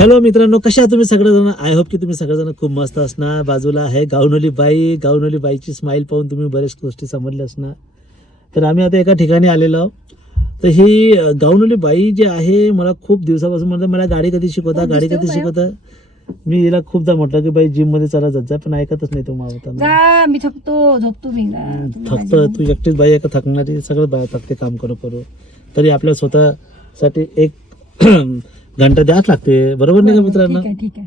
Hello मित्रांनो, कशा आहात तुम्ही सगळेजण? आय होप की तुम्ही सगळेजण खूप मस्त असणार. बाजूला आहे गावनोली बाईची स्माईल पाहून तुम्ही बऱ्याच गोष्टी समजल्या असणार. तर आम्ही आता एका ठिकाणी आलेलो आहोत. तर ही गावनोली बाई जी आहे, मला खूप दिवसापासून म्हणतात मला गाडी कधी शिकवता. मी हिला खूपदा म्हटलं की बाई जिम मध्ये चला जात, पण ऐकतच नाही तो मावता. मी झोपतो मी थकत तू एकटीच बाई आहे का थकणारी? सगळं बाया थकते काम करू तरी आपल्या स्वतःसाठी एक घंटा द्याच लागते, बरोबर नाही का मित्रांनो? ठीक आहे.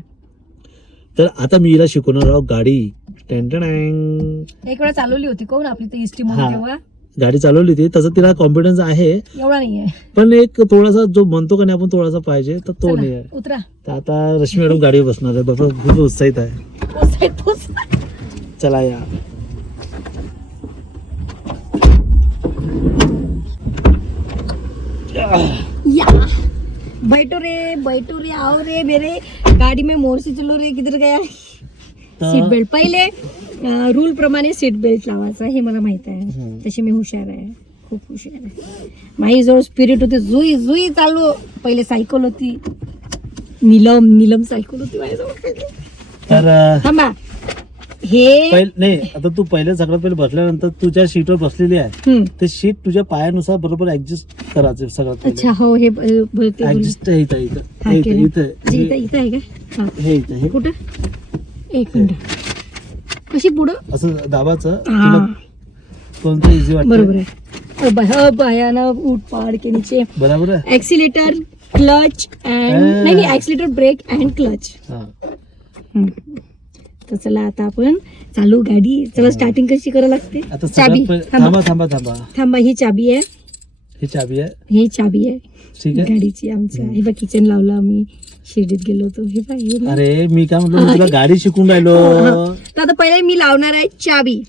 तर आता मी हिला शिकवणार आहोत गाडी. एक वेळा चालवली होती कोण आपली ते इस्टी मध्ये, तेव्हा गाडी चालवली होती. तसं तिला कॉन्फिडन्स आहे, एवढा नाहीये, पण एक थोडासा जो म्हणतो का नाही आपण थोडासा पाहिजे, तर तो नाही आहे. उतरा. तर आता रश्मी मॅडम गाडीवर बसणार आहे. बाबा खूप उत्साहित आहे. चला या. बैठो रे आओ रे मेरे गाड़ी में मोर से चलो रे. किधर गया सीट बेल्ट? पहिले रूल प्रमाणे सीट बेल्ट लावायचा, हे मला माहित आहे. तशी मी हुशार आहे, खूप हुशार आहे. माझी जवळ स्पिरिट होते. जुई चालू. पहिले सायकल होती, नीलम सायकल होती माझ्याजवळ. तर थांबा, हे नाही, आता तू पहिले सगळ्यात पहिले बसल्यानंतर तुझ्या सीटवर बसलेली आहे, ते सीट तुझ्या पायानुसार बरोबर ऍडजस्ट करायचं सगळ्यात. अच्छा हो, हे ऍडजस्ट आहे इथं इथं आहे का? हे इथं हे कुठं? एक मिनिट. कशी पुढं असं दाबाचं, तुला कोणतं इझी वाटतं? बरोबर आहे. भयानक उठ पहाड़ के नीचे. बरोबर आहे. एक्सिलेटर, क्लच अँड नाही एक्सिलेटर, ब्रेक अँड क्लच. तर चला आता आपण चालू गाडी. चला स्टार्टिंग कशी करावं लागते? आता चाबी. थांबा, ही चाबी आहे. ही चाबी आहे ठीक आहे गाडीची आमच्या. हे बघ, किचन लावलं आम्ही, शिर्डीत गेलो होतो. हे पाहिजे. अरे मी काय म्हणतो, तुला गाडी शिकून राहिलो. तर आता पहिले मी लावणार आहे चाबी.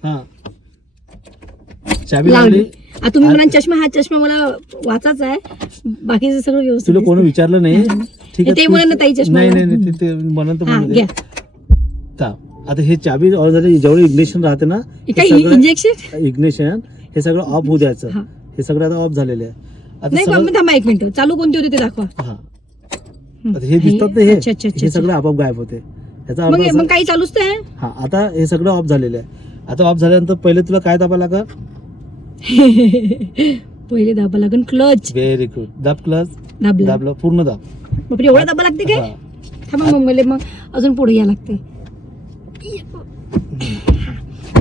चाबी लावली. आता तुम्ही म्हणा चष्मा, हा चष्मा मला वाचायचा आहे, बाकीचं सगळं व्यवस्थित. तुला कोणी विचारलं नाही? ठीक आहे, ते म्हणा ना ताई चष्मा. नाही ते म्हणत घ्या. आता हे चाबी ऑलरेडी जेवढं इग्निशन राहते ना, इग्निशन हे सगळं ऑफ होऊ द्यायचं. हे सगळं आता ऑफ झालेलं आहे. नाही थांबा एक मिनिट. चालू कोणती होती ते दाखवा. आता हे दिसतात ना, हे सगळं आपोआप गायब होते. याचा अर्थ मग काही चालूच आहे. आता हे सगळं ऑफ झालेलं आहे. आता ऑफ झाल्यानंतर पहिले तुला काय दाबा लागल? पहिले दाबा लागेल क्लच. Very good. दाब क्लच. दाबलं पूर्ण दाब. बापरे, एवढा दाबा लागते काय? थांबा मग अजून पुढे या लागते.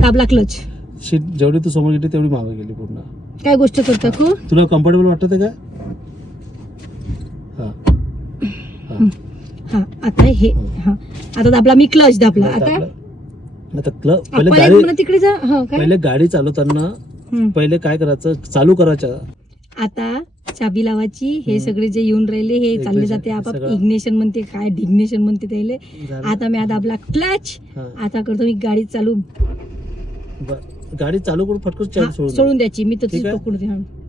दाबला क्लच. शीट जेवढी तू समोर गेली तेवढी मागे गेली पूर्ण. काय गोष्ट करता खूप. तुला कम्फर्टेबल वाटत का? आता हे आता दाबला मी, क्लच दाबला. आता तिकडे जा. पहिले गाडी चालवताना पहिले काय करायचं, चालू करायचं. आता चाबी लावायची. हे सगळे जे येऊन राहिले हे चालले जाते आपाप. इग्निशन म्हणते, काय डिग्नेशन म्हणते त्याले. आता मी दाबला क्लच. आता करतो मी गाडी चालू. गाडी चालू करून फटकन सोडून द्यायची. मी तर पकडू दे.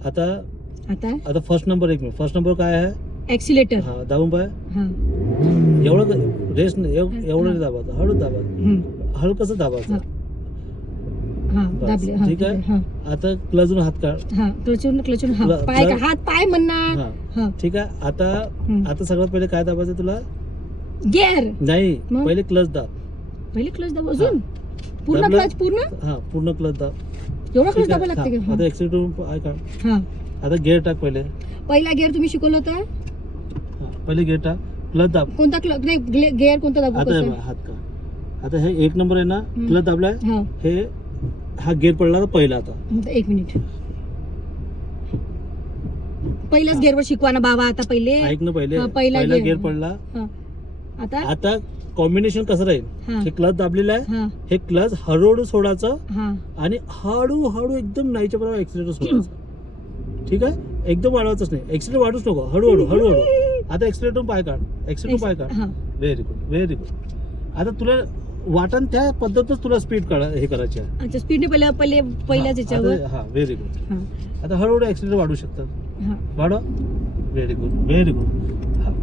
आता फर्स्ट नंबर काय आहे? एक्सिलेटर. दाबून पाय. एवढं रेस्ट नाही, एवढं दाबायचं. हळू दाबायचं. हळू कसं दाबायचं? ठीक आहे. आता क्लचून हात काढ. क्लचून हात पाय म्हणणार. ठीक आहे. आता सगळ्यात पहिले काय दाबायचं तुला? गिअर नाही, पहिले क्लच दाब. पहिले क्लच दाब. अजून पूर्ण क्लच. पूर्ण क्लच दाब. एवढा क्लच दाबा लागते का? आता एक्सिलेटर पाय काढ. आता गिअर टाक. पहिला गिअर तुम्ही शिकवलं होतं. पहिले गिअर टाक. क्लच दाब. कोणता क्लच? नाही, गिअर कोणता दाबू? हात का. आता हे 1 नंबर आहे ना, क्लच दाबलाय. हे हा गिअर पडला तर पहिला. आता 1 मिनिट. पहिलाच गिअरवर शिकवा ना बाबा. आता पहिले ऐक ना, पहिला गिअर पडला. आता कॉम्बिनेशन कसं राहील? हे क्लच दाबलेलं आहे. हे क्लच हळूहळू सोडायचं आणि हळूहळू एकदम नाहीच्या बरोबर एक्सिलेटर सोडायचं. ठीक आहे. एकदम वाढवायचंच नाही. एक्सिलेटर वाढूच नको. हळूहळू. आता एक्सिलेटर पाय काढ. Very good. आता तुला वाटण त्या पद्धतच तुला स्पीड हे करायची आहे. अच्छा, स्पीडने पहिल्याच याच्यावर. Very good. आता हळूहळू एक्सिलेटर वाढू शकतात. वाढवा. Very good.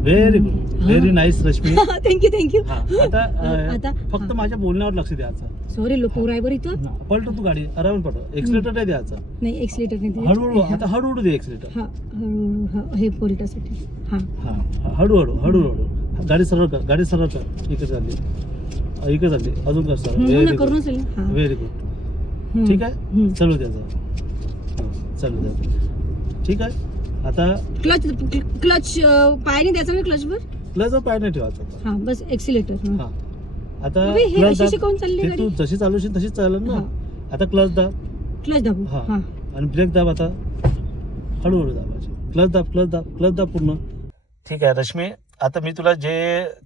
Very nice Rashmi. Thank you. आता फक्त माझ्या बोलण्यावर लक्ष द्यायचं. सॉरी, लोक वर इथं पलटो तू गाडी आराम पलटो. एक्सिलेटर नाही द्यायचं. नाही, एक्सिलेटर नाही. हळूहळू. आता हळूहळू दे एक्सिलेटर. हे पलटासाठी. हळूहळू. गाडी सरळ कर, गाडी सरळ कर. इकडे चालली, इकडे चालली, अजून कर सरळ. व्हेरी करून गुड, असेल हा. Very good. ठीक आहे, चालू द्यायचं, चालू द्यायचं. ठीक आहे. आता क्लच पायाने द्यायचा ना क्लच वर. क्लच पाय नाही ठेवायचा. हा बस एक्सिलेटर. हा आता अबे, हे क्लच अशी दाब. शिकवून चालली हे गाडी. तू जशी चालवशील तशीच चालेल ना. हा. आता क्लच दाब. क्लच दाबू. हा. हा. आणि ब्रेक दाब. आता हळूहळू दाबायचे. क्लच दाब, क्लच दाब, क्लच दाब पूर्ण. ठीक आहे रश्मी, आता मी तुला जे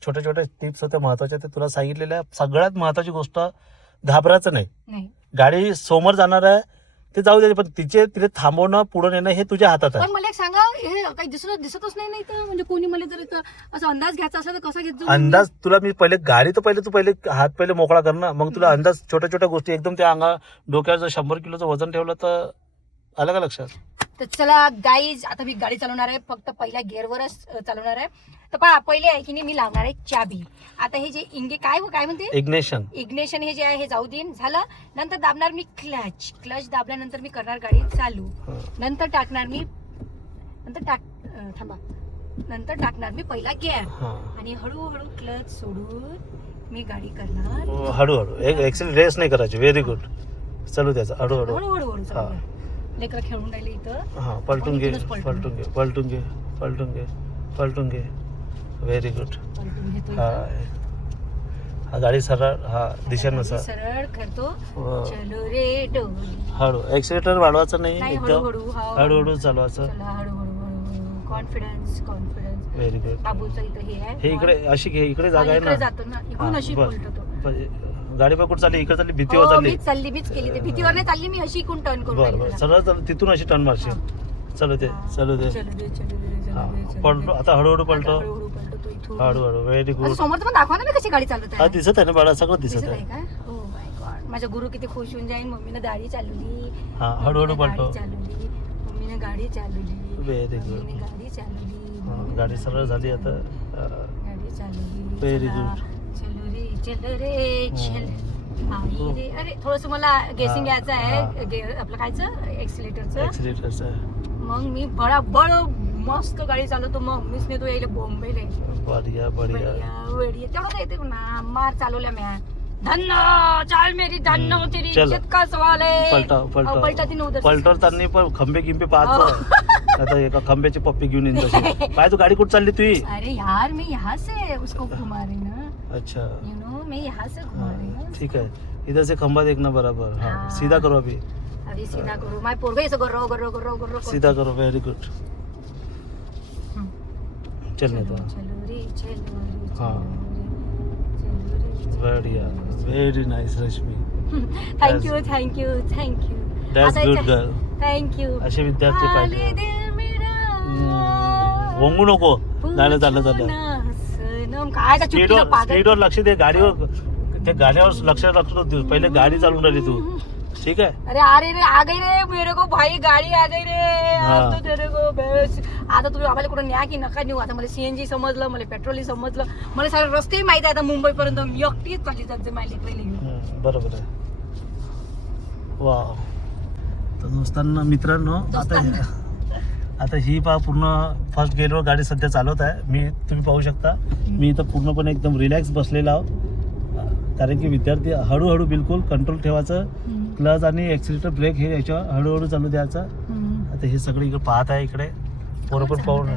छोटे छोटे टिप्स होते महत्वाचे ते तुला सांगितलेल्या. सगळ्यात महत्वाची गोष्ट, घाबरायचं नाही. नाही. गाडी समोर जाणार आहे ते जाऊ दे, पण तिथे थांबवणं पुढे नेणं हे तुझ्या हातात आहे. पण मला एक सांगा, हे काही दिसतच नाही तर म्हणजे कोणी मला जर इथं असा अंदाज घ्यायचा असला तर कसा घेत जाऊ? अंदाज तुला मी पहिले गाडी तर पहिले तू हात मोकळा कर ना, मग तुला अंदाज छोट्या छोट्या गोष्टी एकदम त्या डोक्यावर जर 100 किलोचं वजन ठेवलं तर आलं का लक्षात? तर चला गाईज, आता मी गाडी चालवणार आहे, फक्त पहिल्या गिअरवरच चालवणार आहे. तर पहा, पहिले आहे की नाही मी लावणार आहे चाबी. आता हे जे काय म्हणते इग्नेशन हे जे आहे हे जाऊ देईन. झालं, नंतर दाबणार मी क्लच दाबल्यानंतर मी करणार गाडी चालू. नंतर टाकणार मी नंतर टाकणार मी पहिला गिअर आणि हळूहळू क्लच सोडून मी गाडी करणार. हळूहळू, एक्सेल रेस नाही करायची. Very good. चालू त्याचा हळूहळू हळूहळू चालू. लेकरं खेळून राहिले इथं. हा, पलटून घे, पलटून घे, पलटून घे, पलटून घे, पलटून घे. Very good. पलटून घेतो हा, हा गाडी सरळ, हा दिशेनुसार सरळ करतो. चलो रे डोली. हळू, एक्सिलेटर वाढवायचं नाही, नाही, एकदम हळूहळू चालवायचं. चला हळूहळू कॉन्फिडन्स. Very good. बाबूचं इथं हे आहे. हे इकडे अशी घे, इकडे जागा आहे इकडे ना. जातो ना, इकडून अशी पलटतो. गाडी पकडून चालली, इकडे चालली, भीतीवर चालली. मीच केली ते. भीतीवर नाही चालली मी, अशी इकडून टर्न करून बरं बरं, सरळ तिथून अशी टर्न मारशील. चालू दे. हा, पलटो आता, हळूहळू पलटो. पलटतो इथून. हळूहळू. Very good. समोर पण दाखवा ना मी कशी गाडी चालवत हा आहे. दिसत आहे ना बाळा, सगळं दिसत दिसत आहे. आहे का? ओ माय गॉड, माझा गुरु किती खुश होऊन जाईल. मम्मीने गाडी चालवली. हा, हळूहळू पलटो. मम्मीने गाडी चालवली. Very good. मम्मीने गाडी चालवली. गाडी सरळ झाली आता. गाडी चालवली. Very good. चलो रे चल. अरे थोडस मला गेसिंग घ्यायचं आहे आपलं कायचं एक्सिलेटरचं. मग मी बड मस्त गाडी चालवतो. मग मीच नेतो यायला बॉम्बेला. बढिया बढिया. तेवढं काय येते ना, मार चालवल्या म्या. धन्य चाल मेरी धन्य तेरी चलो. इज्जत का सवाल आहे. पलटा नव्हतं पलटवताना पण खंबे गिंबे पाहतो. आता एका खंब्याची पप्पी घेऊन येईन तशी. पाय तू गाडी कुठं चालली तुझी? अरे यार मैं यहाँ से उसको घुमा रही ना. अच्छा, यू नो मैं यहाँ से घुमा रही हूँ. ठीक है. इधर से खंबा देखना बराबर. हाँ, हाँ. सीधा करो अभी. अभी सीधा करो. मैं पोरगा ऐसे गर्रो सीधा करो. Very good. चलने दो. चलो रे हाँ. बढ़िया. Very nice Rashmi. Thank you. That's good girl. Thank you. असे विद्यार्थी पाहिजे. वंगू नको. झालं. काय स्पीडवर लक्ष दे. गाडीवर, त्या गाडीवर लक्ष दे. पहिले गाडी चालवून राहिली तू. ठीक है. अरे आ गई रे मेरे को भाई, गाडी आ गई रे. हाँ. तो तेरे को बेस. आता तुम्ही आम्हाला कुठं न्या की नका नेऊ. आता मला सीएनजी समजलं, मला पेट्रोल समजलं, मला सारे रस्ते माहित आहे आता मुंबई पर्यंत. मी एकटीच चालली जाते माहिती. बरोबर आहे. वा. तर दोस्तांना, मित्रांनो, आता ही पहा पूर्ण फर्स्ट गिअरवर गाडी सध्या चालवत आहे. तुम्ही पाहू शकता, मी इथं पूर्णपणे एकदम रिलॅक्स बसलेला आहोत. कारण की विद्यार्थी हळूहळू बिलकुल कंट्रोल ठेवायचं. क्लच आणि एक्सिलेटर ब्रेक हे याच्यावर हळूहळू चालू द्यायचं. आता हे सगळं इकडे पाहत आहे. इकडे बरोबर पाहून.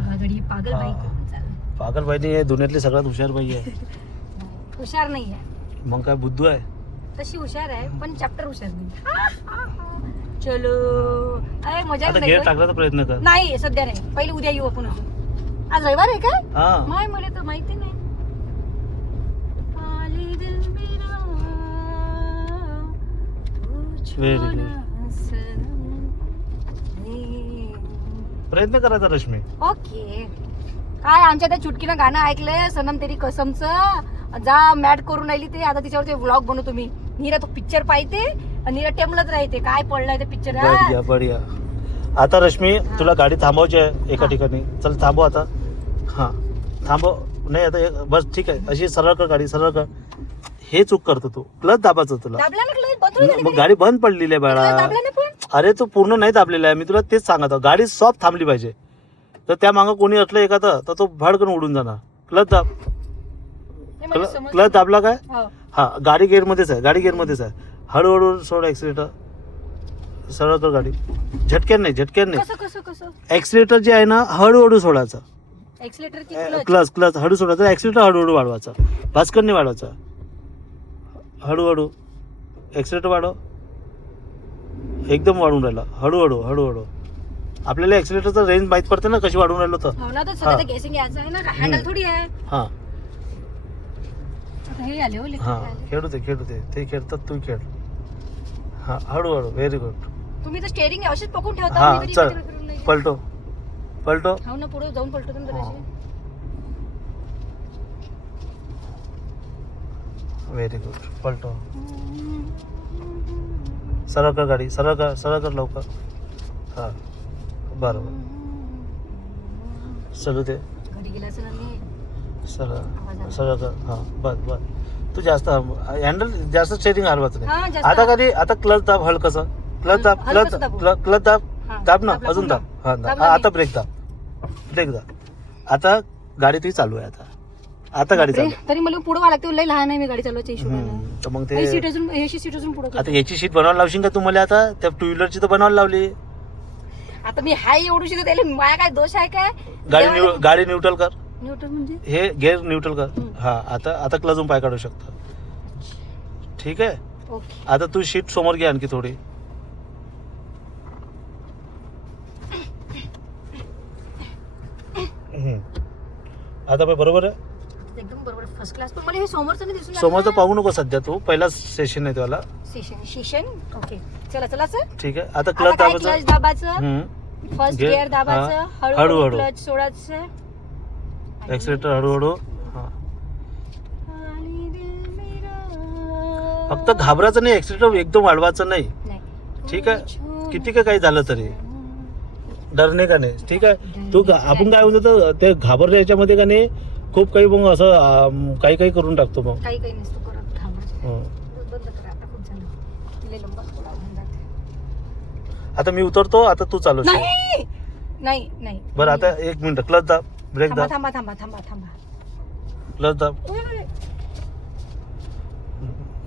पागल बाई नाही आहे, दुनियातली सगळ्यात हुशार बाई आहे. हुशार नाही आहे मग काय बुद्धू आहे. तशी हुशार आहे पण चॅप्टर हुशार नाही. चलो. अरे मजा आता गेअर टाकण्याचा प्रयत्न कर. नाही सध्या नाही, पहिले उद्या येऊ आपण. आज रविवार आहे काय? हा. माय मला तर माहिती नाही. Very good. प्रयत्न करायचा रश्मी. ओके. काय आमच्या त्या चुटकीनं गाणं ऐकलंय, सनम तेरी कसमचं. जा मॅट करून राहिली ते. आता तिच्यावरती व्लॉग बनवतो मी. नीरा तो पिक्चर पाहते आणि नीरा टेमलत राहते. काय पडलाय ते पिक्चर. बढिया बढिया. आता रश्मी, तुला गाडी थांबवायची आहे एका ठिकाणी. चल थांबव आता. हा थांबव. नाही आता बस ठीक आहे. अशी सरळ कर गाडी, सरळ कर. हे चूक करतो तू. क्लच दाबायचं तुला. मग गाडी बंद पडलेली आहे बाळा. अरे तू पूर्ण नाही दाबलेला आहे. मी तुला तेच सांगतो, गाडी सॉफ्ट थांबली पाहिजे. तर त्या मागं कोणी असलं एखादं तर तो भडकन उडून जाणार. क्लच दाब. मला समजलं. क्लच दाबला काय हो. हा गाडी गिअरमध्येच आहे, गाडी गिअरमध्येच आहे. हळूहळू सोड ऍक्सिलेटर, सरळ कर गाडी. झटक्यान नाही, झटक्यान नाही. कसं कसं कसं ऍक्सिलेटर जे आहे ना हळूहळू सोडायचं. एक्सिलेटर की क्लच? क्लच क्लच हळू सोडायचं, ऍक्सिलेटर हळूहळू वाढवायचा, भास्कर नाही वाढवायचा. हळूहळू ऍक्सिलेटर वाढव, एकदम वाढून राहिला. हळूहळू हळूहळू आपल्याला ऍक्सिलेटरचा रेंज माहित पडते ना कशी वाढून राहिलो तर. हो ना, तर सध्या गेसिंग यायचं आहे ना, हँडल थोडी आहे. हा आता हे आले हो हा लेकरं. खेळू दे खेळू दे, ते खेळतात तू खेळ. हा हळूहळू, व्हेरी गुड. तुम्ही तर स्टेअरिंग अशीच पकडून ठेवता. हा मी कधी चल इकडे करून नाही. पलटो पलटो. हो ना, पुढे जाऊन पलटतो ना जराशी. व्हेरी गुड, पलटो. सरळ कर गाडी, सरळ कर, सरळ कर लवकर. हा बरोबर, चलू दे. घरी गेला असेल ना मी. सरळ सरळ कर. हा बस बस. तू जास्त हँडल जास्त स्टेरिंग हलवायचं हा, नाही. जास्त. आता कधी आता क्लच दाब हलकसं. क्लच दाब, क्लच हलकसं दाबू. क्लच दाब, हा, दाब ना, दाबला अजून पूर्ण. दाब. हा दाब. दाबला हा, मी. आता ब्रेक दाब, ब्रेक दाब. आता गाडी तुझी चालू आहे. आता गाडी चालू आहे. तरी मला पुढे व्हावं लागतं. लई लहान आहे मी गाडी चालवायच्या हिशोबाने. तर मग ही ते सीट अजून, ही सीट अजून पुढे. आता याची शीट बनवायला लावशील का तुम्हाला? आता त्या टू व्हीलरची तर बनवायला लावली. आता मी हाय एवढू शिकत त्याला माया काय दोष आहे काय? गाडी न्यूट्रल कर. न्यूट्रल म्हणजे हे गेअर न्यूट्रल कर. हा आता क्लजून पाय काढू शकता. ठीक आहे. ओके. आता तू शीट समोर घे आणखी थोडी. आता पाय बरोबर आहे. एकदम बरोबर फर्स्ट क्लास. पण मला हे समोरचं नाही दिसून समोरचं पाहू नको सध्या, तू पहिला सेशन आहे त्याला. सेशन. ओके, चला चला सर. ठीक आहे. आता आता क्लच काय दाबायचं. क्लच दाबायचं, हम्म. फर्स्ट Gear, गिअर दाबायचं, हा. हळूहळू हळूहळू. क्लच सोडायचं. ऍक्सिलेटर हळूहळू. हा फक्त घाबरायचं नाही, ऍक्सिलेटर एकदम वाढवायचं नाही. नाही. ठीक आहे. किती काही झालं तरी डरणे का नाही. ठीक आहे. तू आपण काय होतं ते घाबरल्या याच्यामध्ये का नाही खूप काही मग असं काही काही करून टाकतो मग. काही काही नसतो करत घाबरायचं. हं. बंद करा आता, खूप झालं. लय लंबा थोडा होऊन जाते. आता मी उतरतो, आता तू चालू शक. नाही नाही नाही. बरं आता एक मिनिट, क्लच दाब, ब्रेक थांबा दाब, थांबा थांबा थांबा थांबा. क्लच दाब, उय, उय, उय.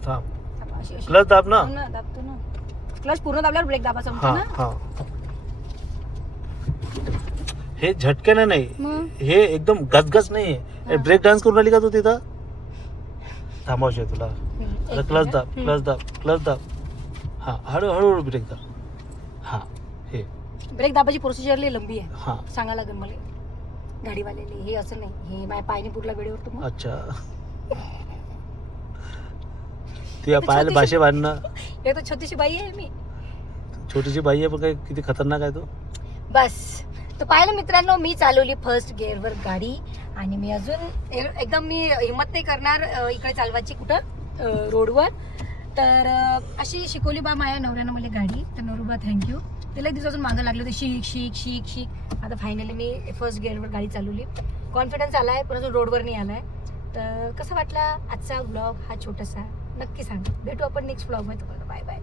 थांब, थांबा, अशी अशी. क्लच दाब ना. हो ना, दाबतो ना. क्लच पूर्ण दाबल्यावर ब्रेक दाबायचा हा म्हणतो ना. हा. हे झटक्याने नाही, मग हे एकदम गजगज नाही. ब्रेक डान्स करून राहिली का तू तिथं? थांबावशे तुला. आता क्लच दाब, क्लच दाब, क्लच दाब. हा हळूहळू ब्रेक दाब. हा हे ब्रेक दाबाची प्रोसिजर लई लंबी आहे. हा सांगा लागेल मला गाडीवाल्याने. हे असं नाही, हे माझ्या पायने पुरला वेळेवर तुम्ही. अच्छा. तुझ्या पायाला भाषे बांधणं. एक तर छोटीशी बाई आहे मी. छोटीशी बाई आहे पण काय किती खतरनाक आहे तू. बस तर पाहिलं मित्रांनो, मी चालवली फर्स्ट गिअरवर गाडी. आणि मी अजून एकदम मी हिंमत नाही करणार इकडे चालवायची कुठं रोडवर. तर अशी शिकवली बा माझ्या नवऱ्यानं मला गाडी. तर नवरूबा थँक्यू. त्याला एक दिवस अजून मागं लागलं होतं, शिक शिक शिक शिक. आता फायनली मी फर्स्ट गिअरवर गाडी चालवली. कॉन्फिडन्स आला आहे, पण अजून रोडवर नाही आला आहे. तर कसा वाटला आजचा व्लॉग हा छोटासा, नक्की सांगा. भेटू आपण नेक्स्ट व्लॉगमध्ये. तुम्हाला बाय बाय.